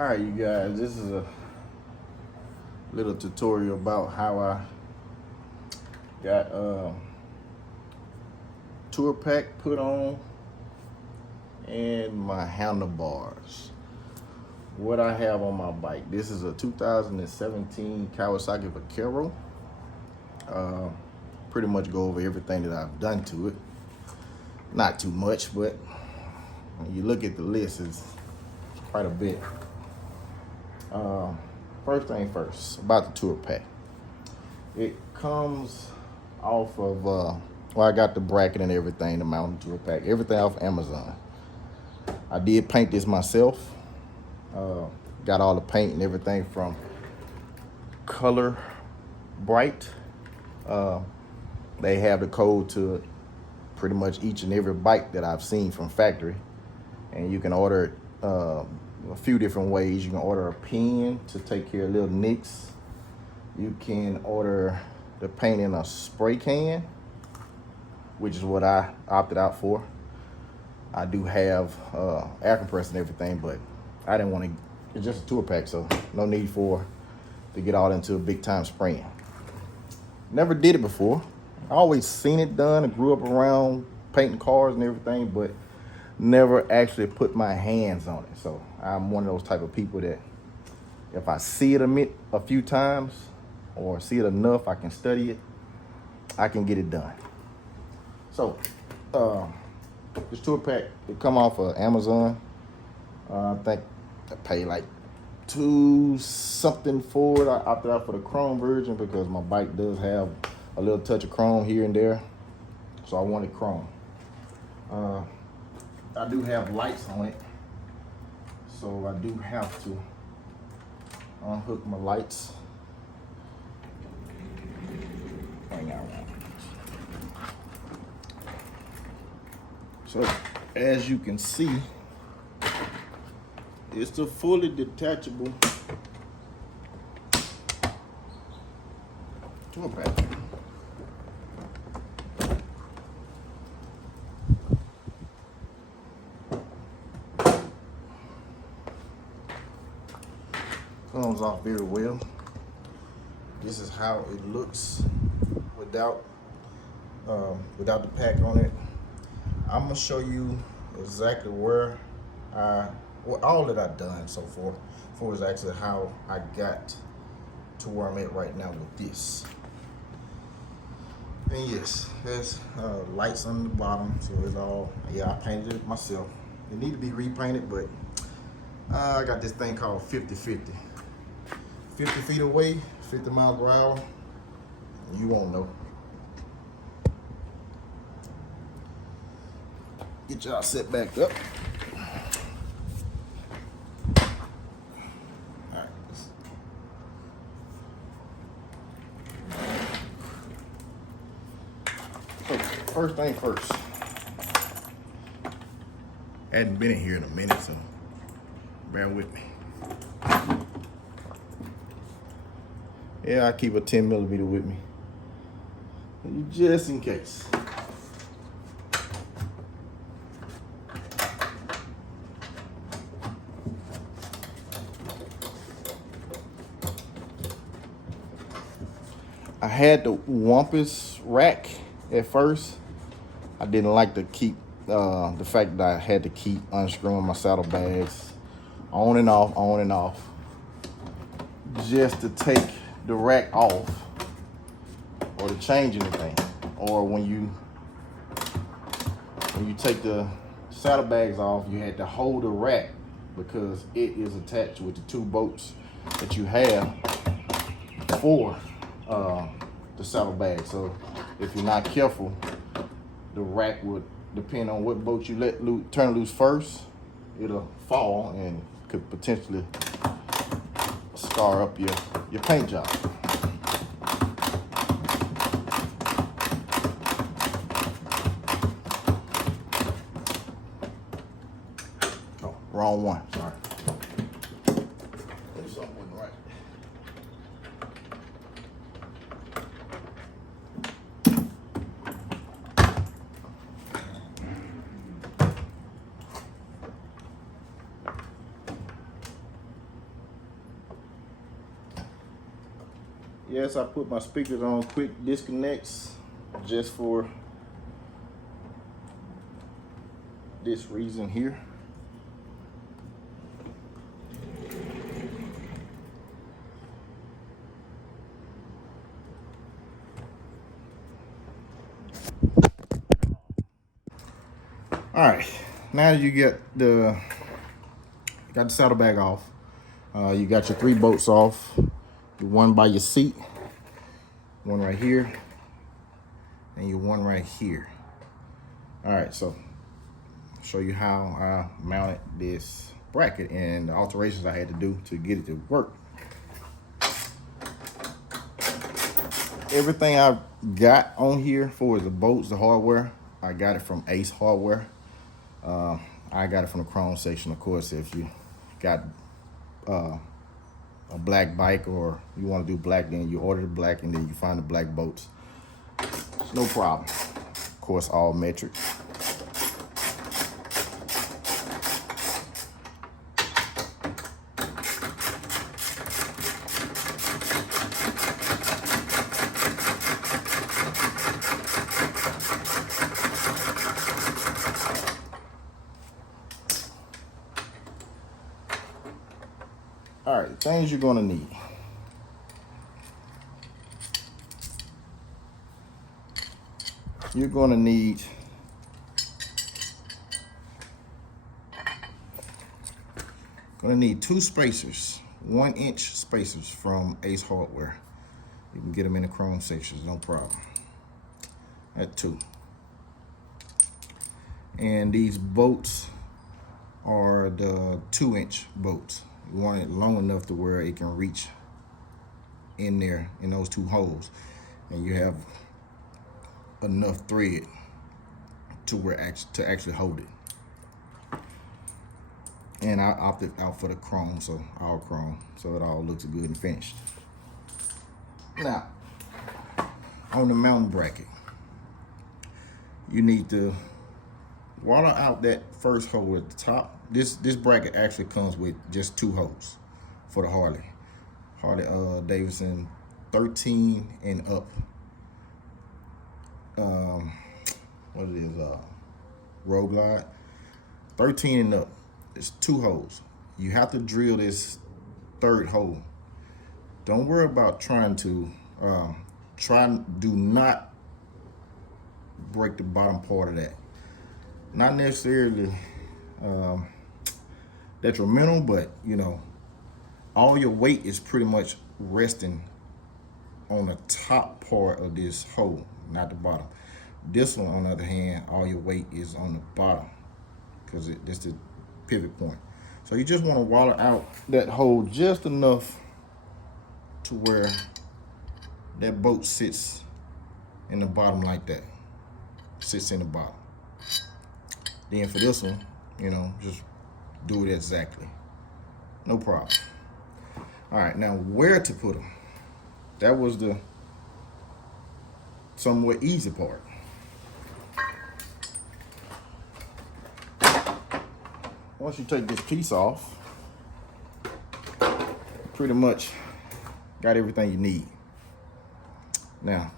Alright, you guys, this is a little tutorial about how I got tour pack put on and my handlebars. What I have on my bike. This is a 2017 Kawasaki Vaquero. Pretty much go over everything that I've done to it. Not too much, but when you look at the list, it's quite a bit. First thing first, about the tour pack. It comes off of, well, I got the bracket and everything, the mountain tour pack, everything off Amazon. I did paint this myself. Got all the paint and everything from Color Bright. They have the code to pretty much each and every bike that I've seen from factory. And you can order it a few different ways. You can order a pen to take care of little nicks. You can order the paint in a spray can, which is what I opted out for. I do have air compressor and everything, but I didn't want to, it's just a tour pack, so no need to get all into a big time spraying. Never did it before. I always seen it done. I grew up around painting cars and everything, but never actually put my hands on it. So I'm one of those type of people that if I see it a few times or see it enough, I can study it, I can get it done. So this tour pack, it come off of Amazon. I think I paid like $2 something for it. I opted out for the chrome version because my bike does have a little touch of chrome here and there, so I wanted chrome. I do have lights on it, so I do have to unhook my lights. So as you can see, it's a fully detachable tour pack. Comes off very well. This is how it looks without the pack on it. I'm gonna show you exactly where all that I've done so far, for is actually how I got to where I'm at right now with this. And yes, there's lights on the bottom, so it's all, yeah, I painted it myself. It need to be repainted, but I got this thing called 50-50. 50 feet away, 50 miles per hour, you won't know. Get y'all set back up. All right. So first thing first. Hadn't been in here in a minute, so bear with me. Yeah, I keep a 10 millimeter with me, just in case. I had the Wampus rack at first. I didn't like to keep the fact that I had to keep unscrewing my saddlebags on and off, just to take the rack off or to change anything. Or when you take the saddlebags off, you had to hold the rack because it is attached with the two bolts that you have for the saddlebag. So if you're not careful, the rack would, depend on what bolt you turn loose first, it'll fall and could potentially scar up your paint job. Oh, wrong one, sorry. There's something right. Yes, I put my speakers on quick disconnects just for this reason here. All right, now that you got the saddlebag off, you got your 3 bolts off, one by your seat, one right here, and your one right here. All right, so I'll show you how I mounted this bracket and the alterations I had to do to get it to work. Everything I've got on here for the bolts, the hardware, I got it from Ace Hardware. I got it from the chrome section. Of course, if you got a black bike or you want to do black, then you order the black and then you find the black bolts. It's no problem. Of course, all metric. All right, things you're gonna need. You're gonna need two spacers, 1-inch spacers from Ace Hardware. You can get them in the chrome sections, no problem. At 2. And these bolts are the 2-inch bolts. You want it long enough to where it can reach in there in those 2 holes, and you have enough thread to actually hold it. And I opted out for the chrome, so all chrome, so it all looks good and finished. Now, on the mounting bracket, you need to wallow out that first hole at the top. This bracket actually comes with just 2 holes for the Harley Davidson 13 and up. What it is, Road Glide 13 and up. It's 2 holes. You have to drill this 3rd hole. Don't worry about trying to do not break the bottom part of that. Not necessarily detrimental, but you know, all your weight is pretty much resting on the top part of this hole, not the bottom. This one, on the other hand, all your weight is on the bottom because it's the pivot point. So you just want to wallow out that hole just enough to where that bolt sits in the bottom like that. Sits in the bottom. Then for this one, you know, just do it exactly. No problem. All right, now where to put them? That was the somewhat easy part. Once you take this piece off, pretty much got everything you need. Now,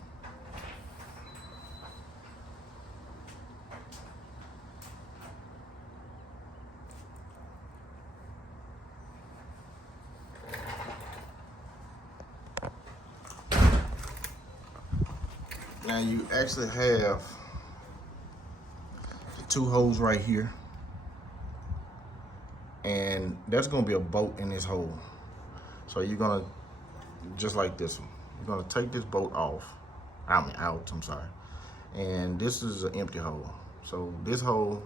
you actually have the 2 holes right here, and there's gonna be a bolt in this hole. So you're gonna, just like this one, you're gonna take this bolt off, out, I'm sorry. And this is an empty hole. So this hole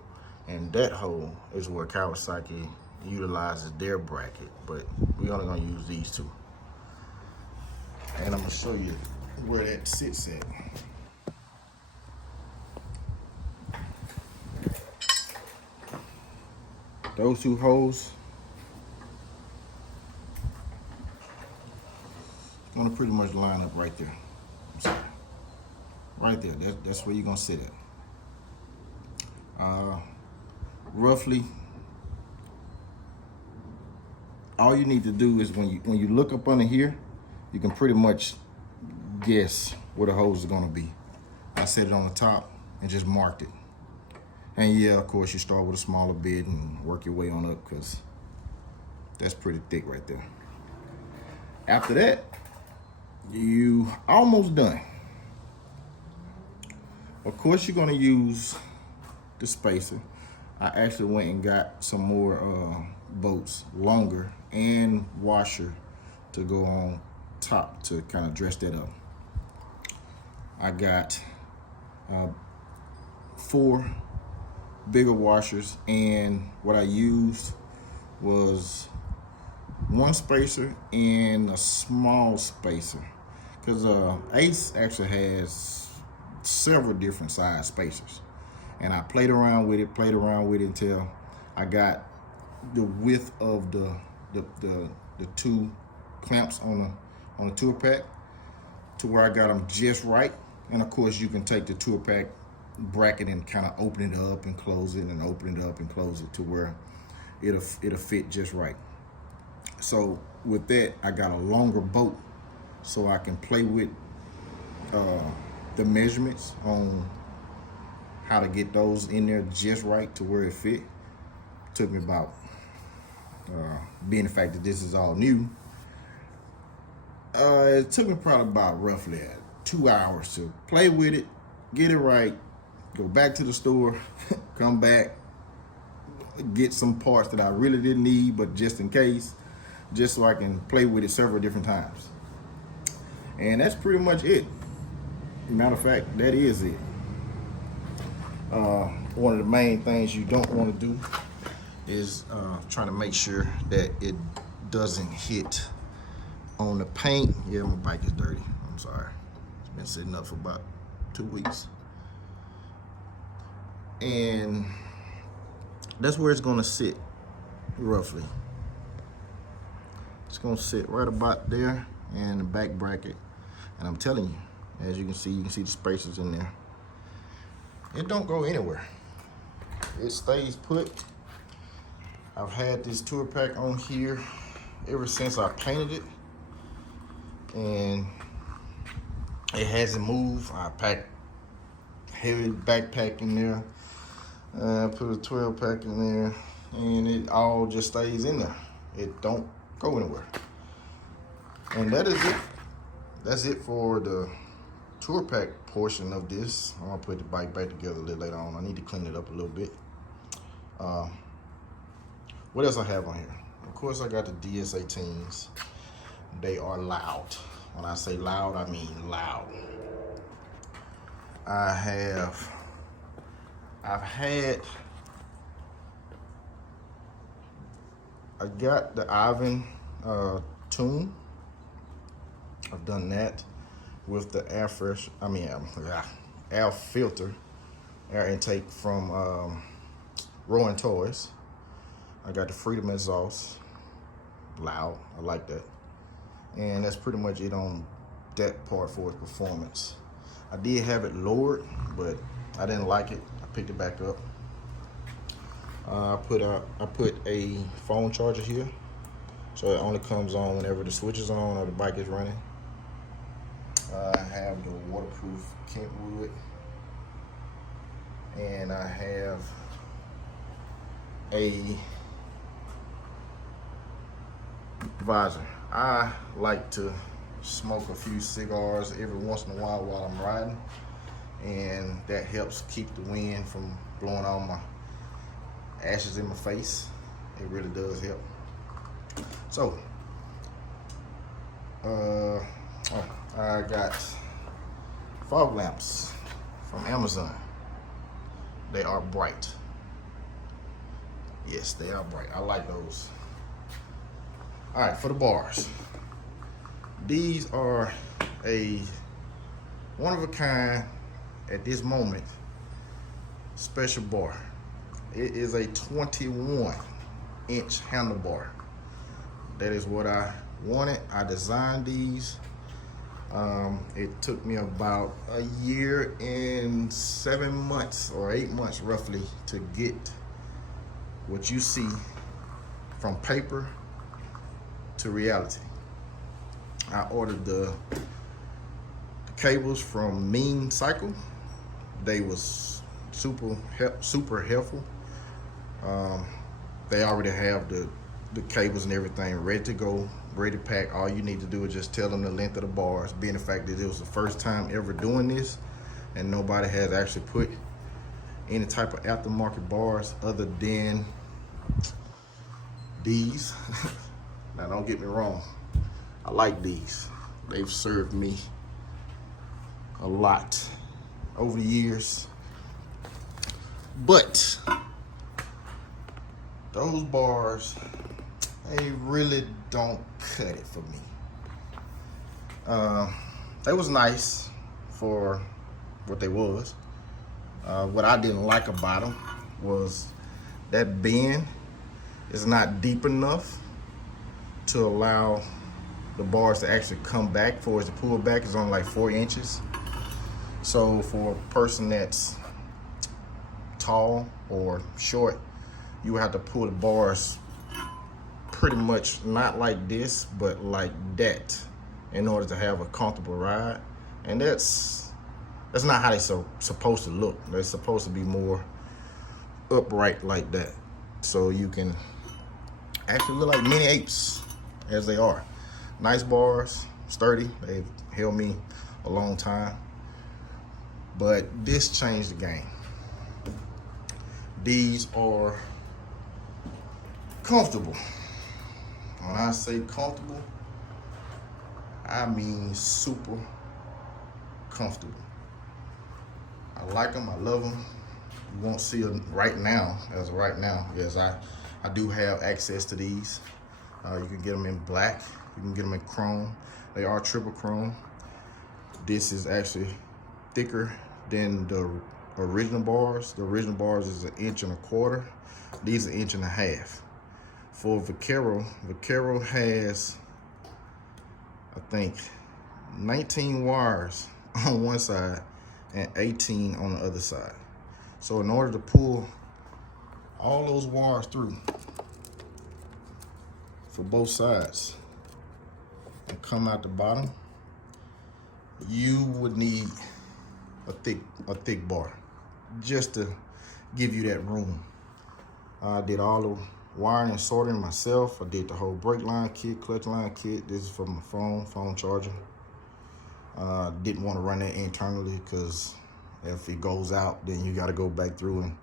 and that hole is where Kawasaki utilizes their bracket, but we're only gonna use these 2. And I'm gonna show you where that sits at. Those 2 holes, gonna pretty much line up right there. I'm sorry. Right there, that's where you're gonna sit at. Roughly, all you need to do is when you look up under here, you can pretty much guess where the hose is gonna be. I set it on the top and just marked it. And yeah, of course, you start with a smaller bit and work your way on up, because that's pretty thick right there. After that, you almost done. Of course, you're gonna use the spacer. I actually went and got some more bolts, longer, and washer to go on top to kind of dress that up. I got 4 bigger washers, and what I used was 1 spacer and a small spacer, because Ace actually has several different size spacers, and I played around with it until I got the width of the 2 clamps on the tour pack to where I got them just right. And of course, you can take the tour pack bracket and kind of open it up and close it, and open it up and close it to where it'll fit just right. So with that, I got a longer bolt so I can play with the measurements on how to get those in there just right to where it fit. Took me about, being the fact that this is all new, it took me probably about roughly 2 hours to play with it, get it right, go back to the store, come back, get some parts that I really didn't need, but just in case, just so I can play with it several different times. And that's pretty much it. Matter of fact, that is it. One of the main things you don't want to do is trying to make sure that it doesn't hit on the paint. Yeah, my bike is dirty. I'm sorry. It's been sitting up for about 2 weeks. And that's where it's going to sit, roughly. It's going to sit right about there in the back bracket. And I'm telling you, as you can see the spacers in there. It don't go anywhere. It stays put. I've had this tour pack on here ever since I painted it, and it hasn't moved. I packed heavy backpack in there, put a 12 pack in there, and it all just stays in there. It don't go anywhere. And that is it. That's it for the tour pack portion of this. I'm gonna put the bike back together a little later on. I need to clean it up a little bit. What else I have on here? Of course, I got the DS18s. They are loud. When I say loud, I mean loud. I got the Ivan tune. I've done that with the air filter, air intake from Rowan Toys. I got the Freedom exhaust, loud, I like that. And that's pretty much it on that part for its performance. I did have it lowered, but I didn't like it. I picked it back up. I put a phone charger here, so it only comes on whenever the switch is on or the bike is running. I have the waterproof Kentwood, and I have a visor. I like to smoke a few cigars every once in a while I'm riding, and that helps keep the wind from blowing all my ashes in my face. It really does help. So, I got fog lamps from Amazon. They are bright. Yes, they are bright. I like those. All right, for the bars. These are a one-of-a-kind, at this moment, special bar. It is a 21-inch handlebar. That is what I wanted. I designed these. It took me about a year and 7 months or 8 months roughly to get what you see from paper to reality. I ordered the cables from Mean Cycle. They was super helpful. They already have the cables and everything ready to go, ready to pack. All you need to do is just tell them the length of the bars. Being the fact that it was the first time ever doing this, and nobody has actually put any type of aftermarket bars other than these. Now don't get me wrong, I like these. They've served me a lot over the years, but those bars, they really don't cut it for me. They was nice for what they was. What I didn't like about them was that bend is not deep enough to allow the bars to actually come back. For us to pull back is only like 4 inches. So for a person that's tall or short, you would have to pull the bars pretty much not like this, but like that, in order to have a comfortable ride. And that's not how they're supposed to look. They're supposed to be more upright like that, so you can actually look like mini apes as they are. Nice bars, sturdy. They've held me a long time, but this changed the game. These are comfortable. When I say comfortable, I mean super comfortable. I like them, I love them. You won't see them right now, as of right now. Yes, I do have access to these. You can get them in black, you can get them in chrome. They are triple chrome. This is actually thicker than the original bars. The original bars is 1.25 inches. These are 1.5 inches. For vaquero has, I think, 19 wires on one side and 18 on the other side. So in order to pull all those wires through for both sides and come out the bottom, you would need a thick bar just to give you that room. I did all the wiring and sorting myself. I did the whole brake line kit, clutch line kit. This is for my phone charger. Didn't want to run that internally because if it goes out, then you got to go back through and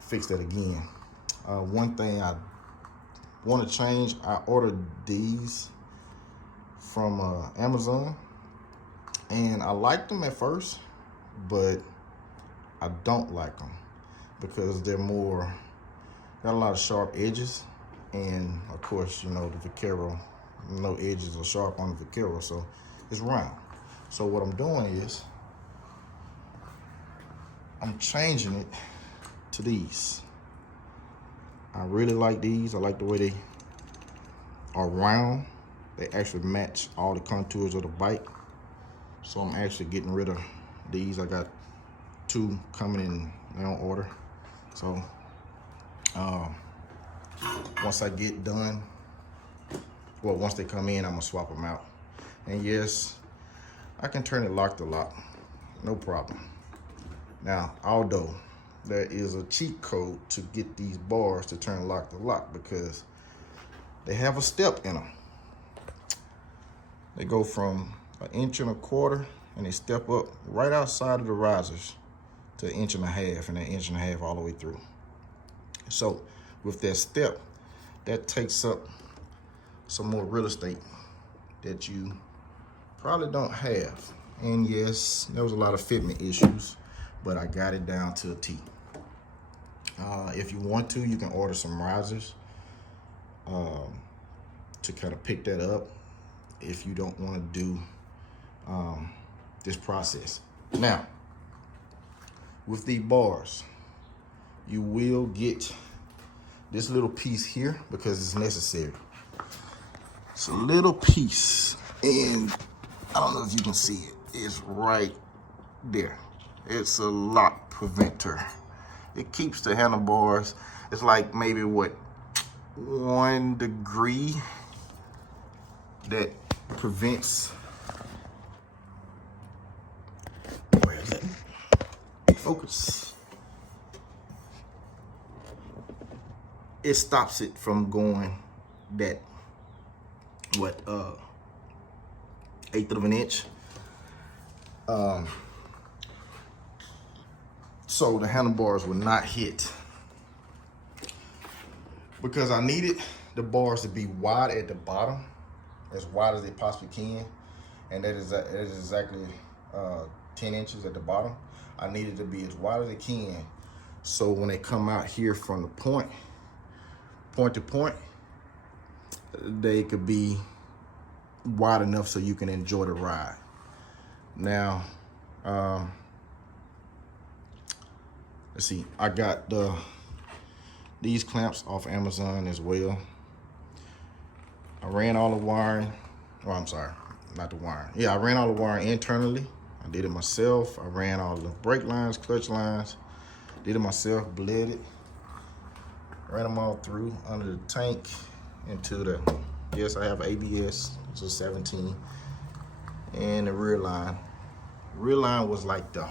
fix that again. One thing I want to change, I ordered these from Amazon, and I liked them at first, but I don't like them because they're got a lot of sharp edges, and of course, you know, the vaquero, no edges are sharp on the vaquero, so it's round. So what I'm doing is I'm changing it to these. I really like these. I like the way they are round. They actually match all the contours of the bike. So I'm actually getting rid of these. I got 2 coming in their own order. So once I get done, well, once they come in, I'm gonna swap them out. And yes, I can turn it lock to lock, no problem. Now, although there is a cheat code to get these bars to turn lock to lock, because they have a step in them. They go from 1.25 inches and they step up right outside of the risers to 1.5 inches, and that 1.5 inches all the way through. So with that step, that takes up some more real estate that you probably don't have. And yes, there was a lot of fitment issues, but I got it down to a T. If you want to, you can order some risers to kind of pick that up if you don't want to do this process. Now, with the bars, you will get this little piece here because it's necessary. It's a little piece, and I don't know if you can see it. It's right there. It's a lock preventer. It keeps the handlebars. It's like maybe what, 1 degree that prevents Focus. It stops it from going that, what, 1/8 of an inch. So the handlebars will not hit, because I needed the bars to be wide at the bottom, as wide as they possibly can, and that is exactly 10 inches at the bottom. I needed to be as wide as they can, so when they come out here from the point to point, they could be wide enough so you can enjoy the ride. Now, let's see, I got these clamps off Amazon as well. I ran all the wiring, oh, I'm sorry, not the wiring. Yeah, I ran all the wiring internally. I did it myself. I ran all the brake lines, clutch lines, did it myself, bled it, ran them all through under the tank into the, yes, I have ABS, so 17, and the rear line. Rear line was like the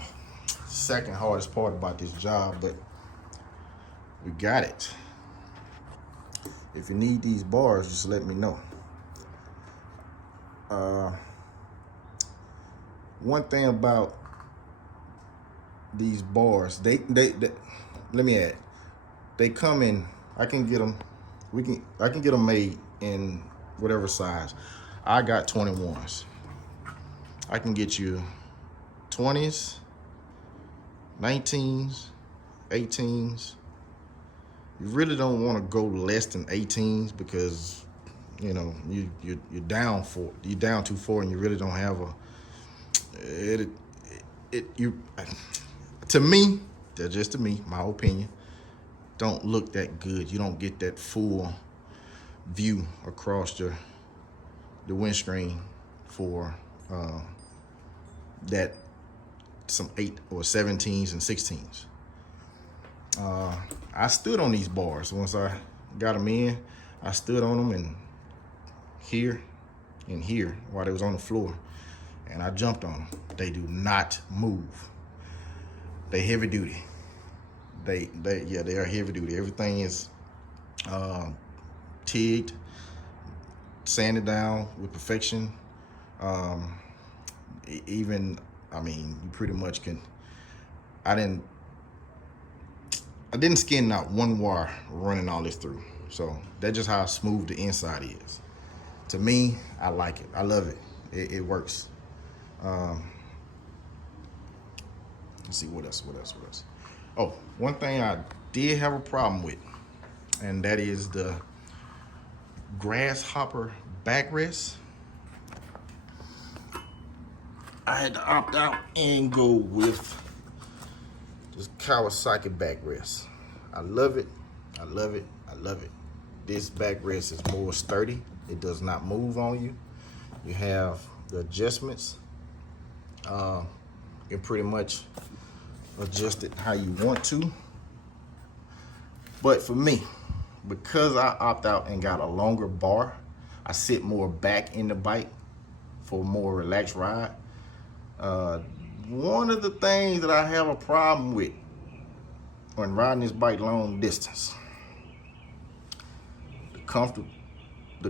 second hardest part about this job, but we got it. If you need these bars, just let me know. One thing about these bars, they let me add, they come in, I can get them made in whatever size. I got 21s. I can get you 20s, 19s, 18s. You really don't want to go less than 18s, because you know you're down too far, and you really don't have a to me, just to me, my opinion, don't look that good. You don't get that full view across the windscreen for that some 8 or 17s and 16s. I stood on these bars once I got them in. I stood on them and here while they was on the floor, and I jumped on them. They do not move. They heavy duty. They are heavy duty. Everything is tigged, sanded down with perfection. Even, I mean, you pretty much can. I didn't skin out one wire running all this through. So that's just how smooth the inside is. To me, I like it. I love it. It works. Let's see, what else? Oh, one thing I did have a problem with, and that is the grasshopper backrest. I had to opt out and go with this Kawasaki backrest. I love it. I love it. I love it. This backrest is more sturdy. It does not move on you. You have the adjustments. You can pretty much adjust it how you want to. But for me, because I opt out and got a longer bar, I sit more back in the bike for a more relaxed ride. One of the things that I have a problem with when riding this bike long distance, the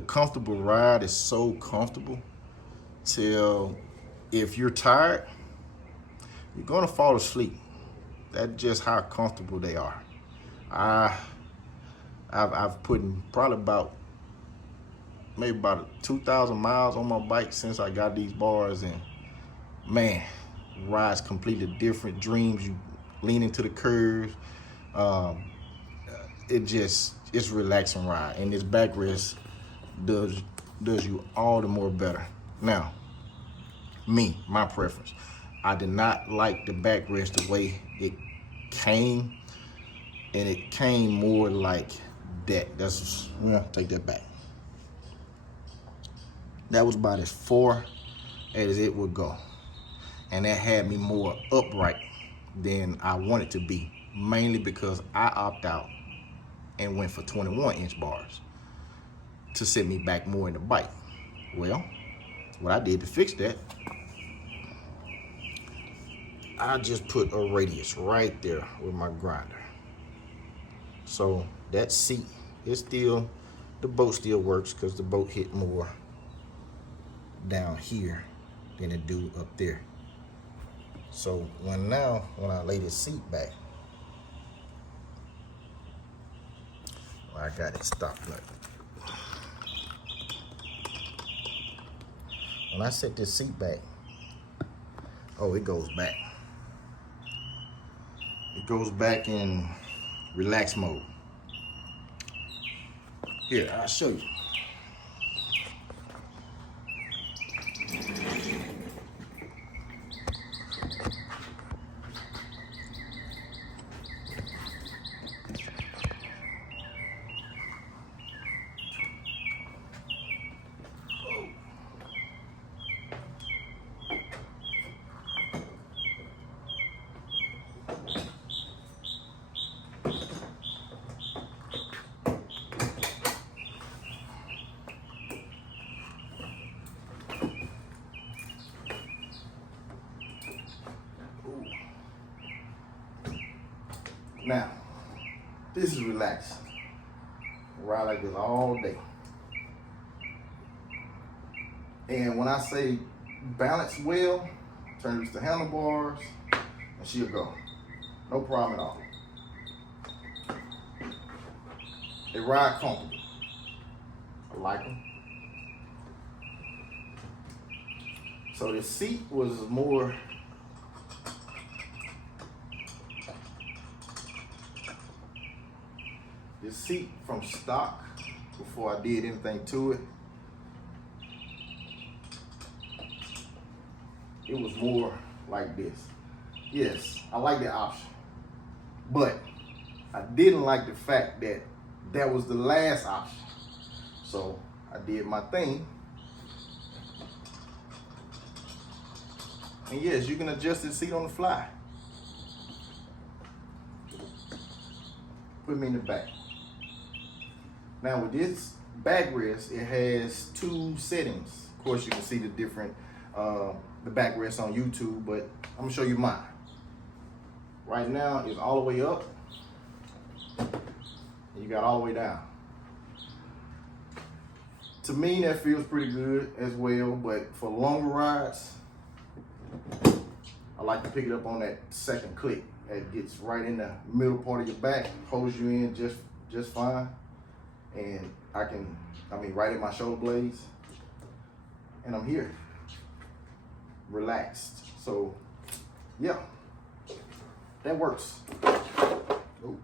comfortable ride is so comfortable till if you're tired, you're gonna fall asleep. That's just how comfortable they are. I've put in probably maybe about 2,000 miles on my bike since I got these bars, and man, ride's completely different. Dreams, you lean into the curves. It's relaxing ride, and this backrest does you all the more better. Now, my preference, I did not like the backrest the way it came, and it came more like that. Take that back. That was about as far as it would go, and that had me more upright than I wanted to be, mainly because I opted out and went for 21-inch bars to set me back more in the bike. Well, what I did to fix that, I just put a radius right there with my grinder. So that seat is still, the boat still works because the boat hit more down here than it do up there. So when I lay this seat back, I got it stopped up. When I set this seat back, oh, it goes back. It goes back in relax mode. Here, I'll show you. Now, this is relaxed. Ride like this all day. And when I say balance well, turn loose the handlebars, and she'll go. No problem at all. They ride comfortable. I like them. So the seat was more, the seat from stock, before I did anything to it, it was more like this. Yes, I like the option, but I didn't like the fact that that was the last option. So I did my thing. And yes, you can adjust the seat on the fly. Put me in the back. Now with this backrest, it has two settings. Of course, you can see the different, the backrest on YouTube, but I'm gonna show you mine. Right now, it's all the way up, and you got all the way down. To me, that feels pretty good as well, but for longer rides, I like to pick it up on that second click. It gets right in the middle part of your back, holds you in just fine. And I mean, right at my shoulder blades, and I'm here, relaxed. So, yeah, that works. Ooh.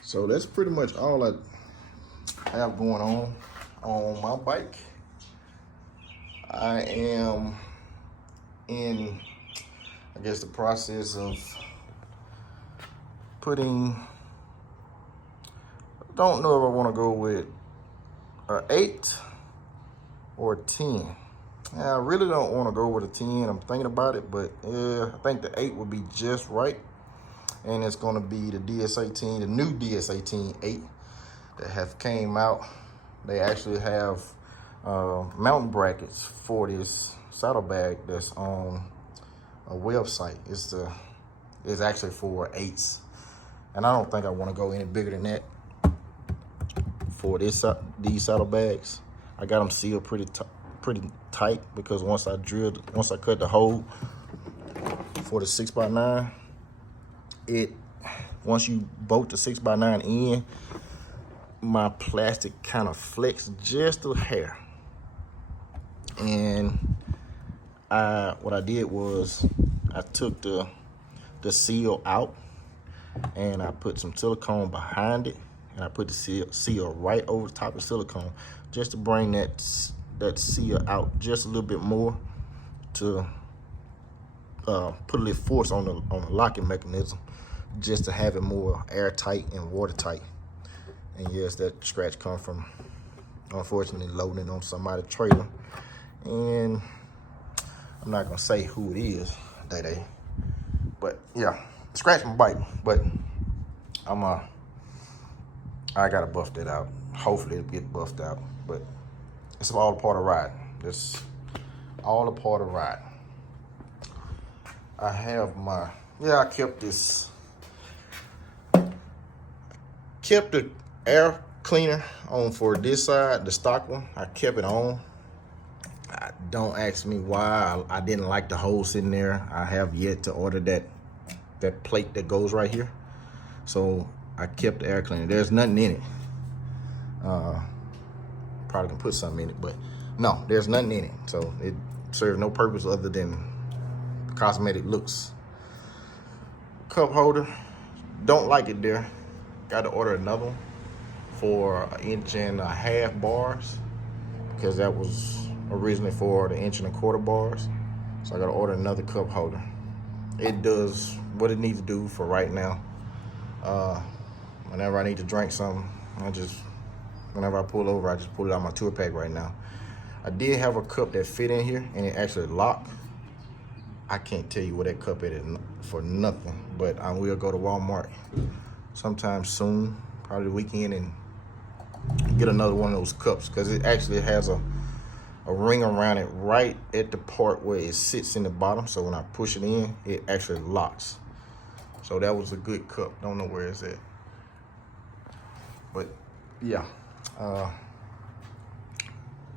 So that's pretty much all I have going on my bike. I am in, I guess, the process of putting, I don't know if I want to go with an 8 or a 10. I really don't want to go with a 10. I'm thinking about it, but I think the 8 would be just right. And it's going to be the DS18, the new DS18 8 that have came out. They actually have mountain brackets for this saddlebag that's on a website. It's actually for 8s, and I don't think I want to go any bigger than that for these saddlebags. I got them sealed pretty tight because once I cut the hole for the 6x9, once you bolt the 6x9 in, my plastic kind of flexed just a hair. And what I did was I took the seal out and I put some silicone behind it, and I put the seal right over the top of the silicone just to bring that seal out just a little bit more, to put a little force on the locking mechanism, just to have it more airtight and watertight. And yes, that scratch come from, unfortunately, loading on somebody's trailer. And I'm not gonna say who it is, but yeah, scratch my bike. But I gotta buff that out. Hopefully it'll get buffed out. But It's all a part of riding. It's all a part of riding. I have my, I kept this, kept the air cleaner on for this side, the stock one. I kept it on. Don't ask me why. I didn't like the hole sitting there. I have yet to order that plate that goes right here. So I kept the air cleaner. There's nothing in it. Probably can put something in it, but no, there's nothing in it. So it serves no purpose other than cosmetic looks. Cup holder, don't like it there. Got to order another one for 1.5 inch bars, because that was originally for the 1.25 inch bars. So I got to order another cup holder. It does what it needs to do for right now. Whenever I need to drink something, whenever I pull over, I just pull it out of my tour pack right now. I did have a cup that fit in here and it actually locked. I can't tell you where that cup is for nothing, but I will go to Walmart sometime soon, probably the weekend, and get another one of those cups, because it actually has a ring around it right at the part where it sits in the bottom. So when I push it in, it actually locks. So that was a good cup. Don't know where it's at. But yeah,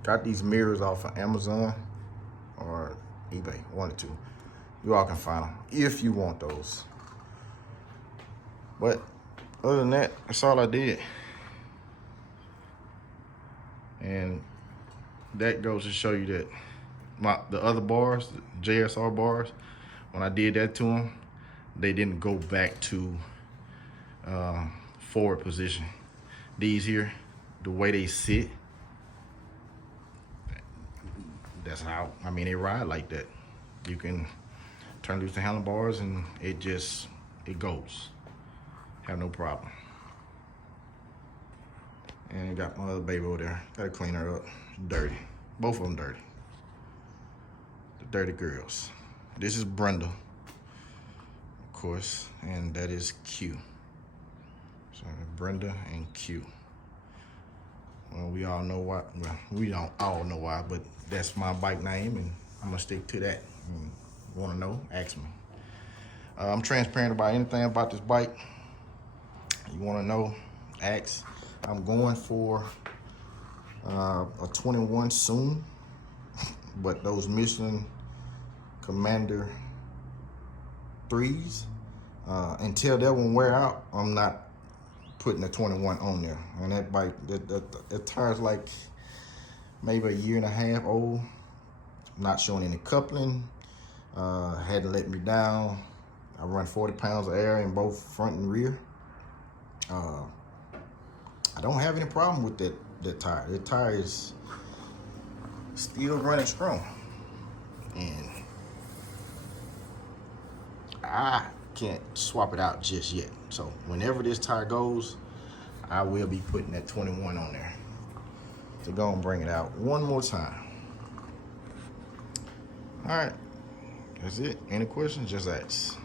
got these mirrors off of Amazon or eBay, one or two. You all can find them if you want those. But other than that, that's all I did. And that goes to show you that the other bars, the JSR bars, when I did that to them, they didn't go back to forward position. These here, the way they sit, that's how, I mean, they ride like that. You can turn loose the handlebars and it goes. Have no problem. And I got my other baby over there. Gotta clean her up. Dirty. Both of them dirty. The dirty girls. This is Brenda, of course, and that is Q. So Brenda and Q. Well, we all know why. Well, we don't all know why, but that's my bike name, and I'm gonna stick to that. Want to know? Ask me. I'm transparent about anything about this bike. You want to know? Ask. I'm going for a 21 soon, but those Michelin Commander 3s, until that one wear out, I'm not putting a 21 on there. And that bike, that tire's like maybe 1.5 years old. Not showing any coupling. Had to let me down. I run 40 pounds of air in both front and rear. I don't have any problem with that tire. That tire is still running strong. And I can't swap it out just yet. So whenever this tire goes, I will be putting that 21 on there to go and bring it out one more time. All right, that's it. Any questions, just ask.